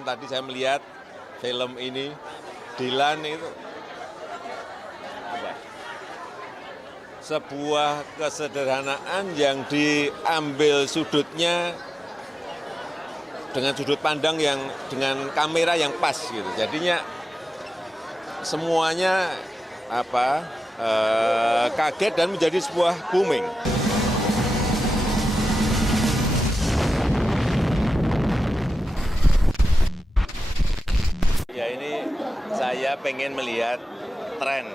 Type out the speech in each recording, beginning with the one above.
Tadi saya melihat film ini, Dilan itu sebuah kesederhanaan yang diambil sudutnya dengan sudut pandang yang dengan kamera yang pas gitu. Jadinya semuanya kaget dan menjadi sebuah booming. Ya ini saya pengen melihat tren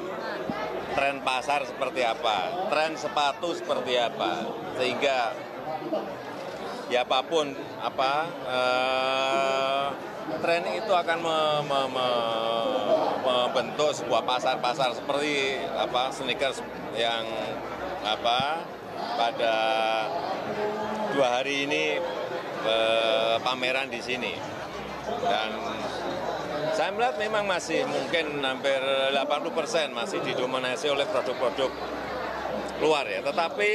pasar seperti apa, tren sepatu seperti apa, sehingga ya apapun tren itu akan membentuk sebuah pasar-pasar seperti sneakers yang pada 2 hari ini pameran di sini. Dan saya melihat memang masih mungkin hampir 80% masih didominasi oleh produk-produk luar ya. Tetapi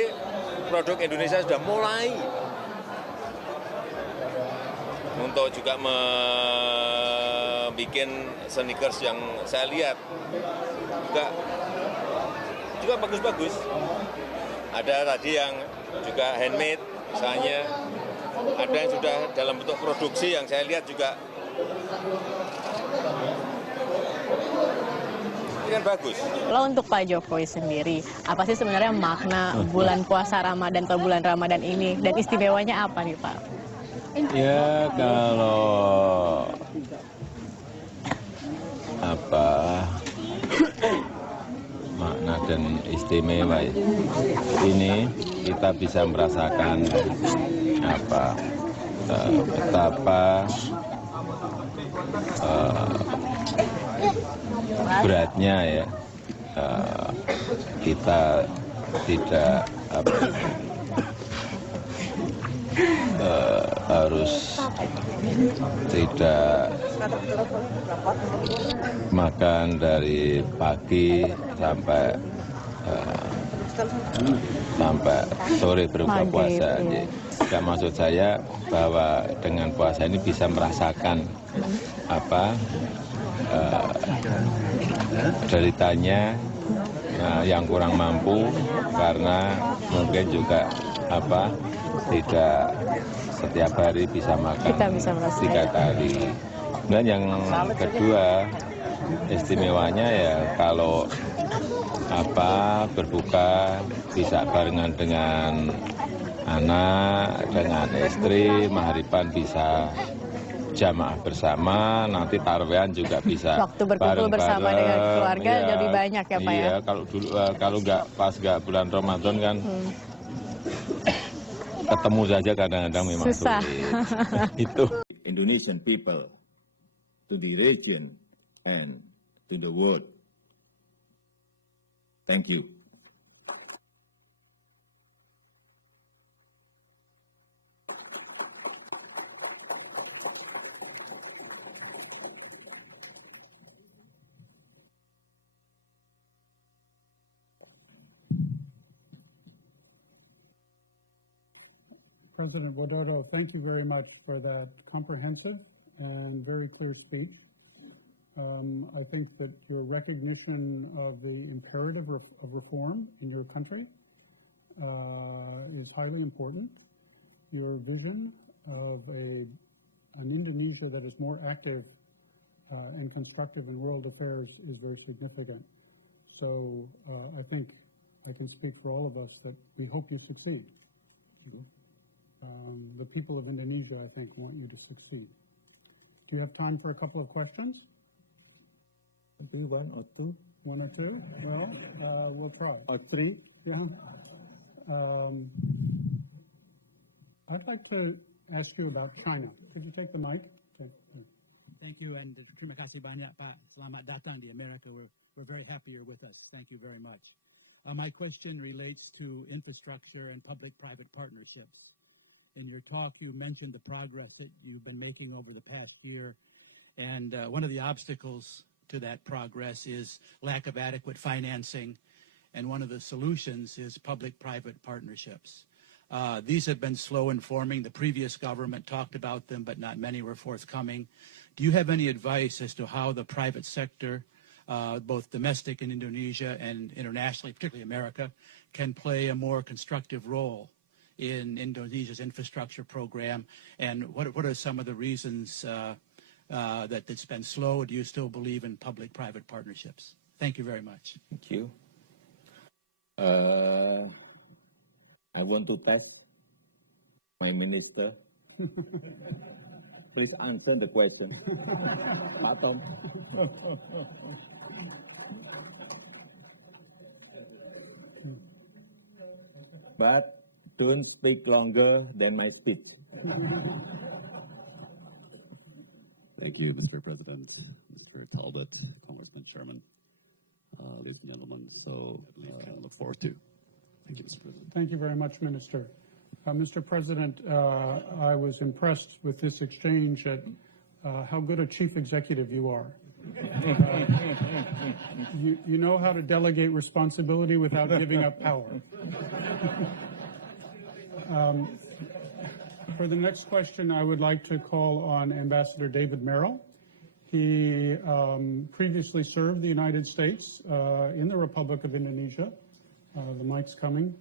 produk Indonesia sudah mulai untuk juga membuat sneakers yang saya lihat juga bagus-bagus. Ada tadi yang juga handmade misalnya, ada yang sudah dalam bentuk produksi yang saya lihat juga ini kan bagus. Kalau untuk Pak Jokowi sendiri, apa sih sebenarnya makna bulan puasa Ramadan atau bulan Ramadan ini dan istimewanya apa nih Pak? Ya kalau makna dan istimewa ini kita bisa merasakan betapa beratnya ya kita tidak harus tidak makan dari pagi sampai sore berbuka puasa. Dan maksud saya bahwa dengan puasa ini bisa merasakan deritanya yang kurang mampu, karena mungkin juga tidak setiap hari bisa makan 3 kali. Dan yang kedua istimewanya ya kalau berbuka bisa barengan dengan anak, dengan istri, maghriban bisa jamaah bersama, nanti tarawih juga bisa waktu berkumpul bersama dengan keluarga ya, lebih banyak ya Pak ya. Iya, kalau nggak bulan Ramadan kan ketemu saja kadang-kadang memang susah. Itu Indonesian people to the region and to the world. Thank you. President Widodo, thank you very much for that comprehensive and very clear speech. I think that your recognition of the imperative of reform in your country is highly important. Your vision of an Indonesia that is more active and constructive in world affairs is very significant. So I think I can speak for all of us that we hope you succeed. The people of Indonesia, I think, want you to succeed. Do you have time for a couple of questions? Maybe 1 or 2. 1 or 2? Well, we'll try. Or 3. Yeah. I'd like to ask you about China. Could you take the mic? Okay. Thank you, and terima kasih banyak, Pak. Selamat datang di America. We're very happy you're with us. Thank you very much. My question relates to infrastructure and public-private partnerships. In your talk, you mentioned the progress that you've been making over the past year, and one of the obstacles to that progress is lack of adequate financing, and one of the solutions is public-private partnerships. These have been slow in forming. The previous government talked about them, but not many were forthcoming. Do you have any advice as to how the private sector, both domestic in Indonesia and internationally, particularly America, can play a more constructive role in Indonesia's infrastructure program? And what are some of the reasons that it's been slow? Do you still believe in public-private partnerships? Thank you very much. Thank you. I want to test my minister. Please answer the question. Pak Tom. But don't speak longer than my speech. Thank you, Mr. President, Mr. Talbot, Congressman Sherman, ladies and gentlemen. So I look forward to. Thank you, Mr. President. Thank you very much, Minister. Mr. President, I was impressed with this exchange at how good a chief executive you are. You know how to delegate responsibility without giving up power. For the next question, I would like to call on Ambassador David Merrill. He previously served the United States in the Republic of Indonesia. The mic's coming.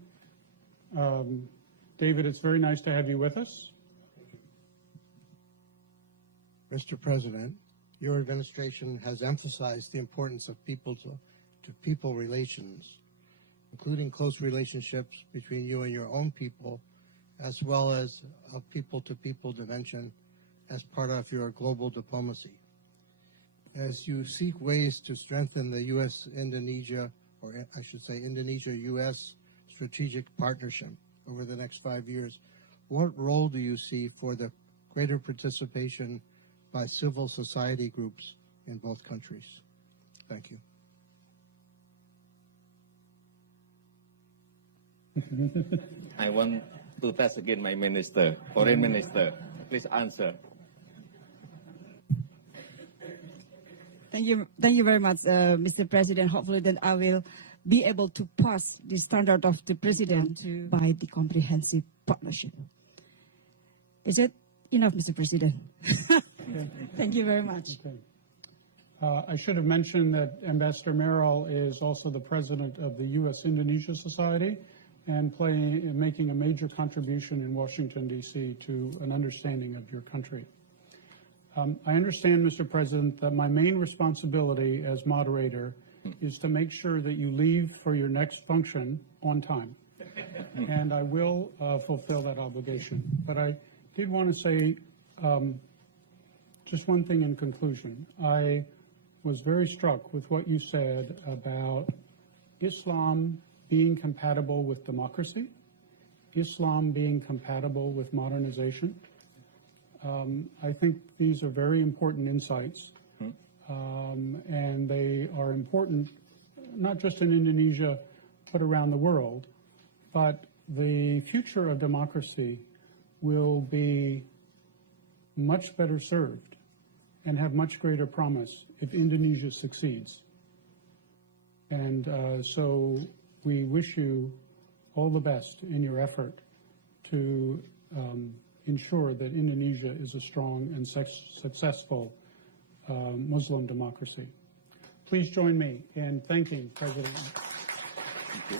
David, it's very nice to have you with us. Mr. President, your administration has emphasized the importance of people-to-people relations, including close relationships between you and your own people, as well as a people-to-people dimension as part of your global diplomacy. As you seek ways to strengthen the U.S.-Indonesia, or I should say Indonesia-U.S. strategic partnership over the next 5 years, what role do you see for the greater participation by civil society groups in both countries? Thank you. I want to test again my minister, foreign minister. Please answer. Thank you very much, Mr. President. Hopefully that I will be able to pass the standard of the President by the comprehensive partnership. Is it enough, Mr. President? Thank you very much. Okay. I should have mentioned that Ambassador Merrill is also the president of the U.S.-Indonesia Society and making a major contribution in Washington, D.C. to an understanding of your country. I understand, Mr. President, that my main responsibility as moderator is to make sure that you leave for your next function on time. And I will fulfill that obligation. But I did want to say just one thing in conclusion. I was very struck with what you said about Islam being compatible with democracy, Islam being compatible with modernization. I think these are very important insights. And they are important not just in Indonesia, but around the world. But the future of democracy will be much better served and have much greater promise if Indonesia succeeds. And so we wish you all the best in your effort to ensure that Indonesia is a strong and successful Muslim democracy. Please join me in thanking President. Thank you.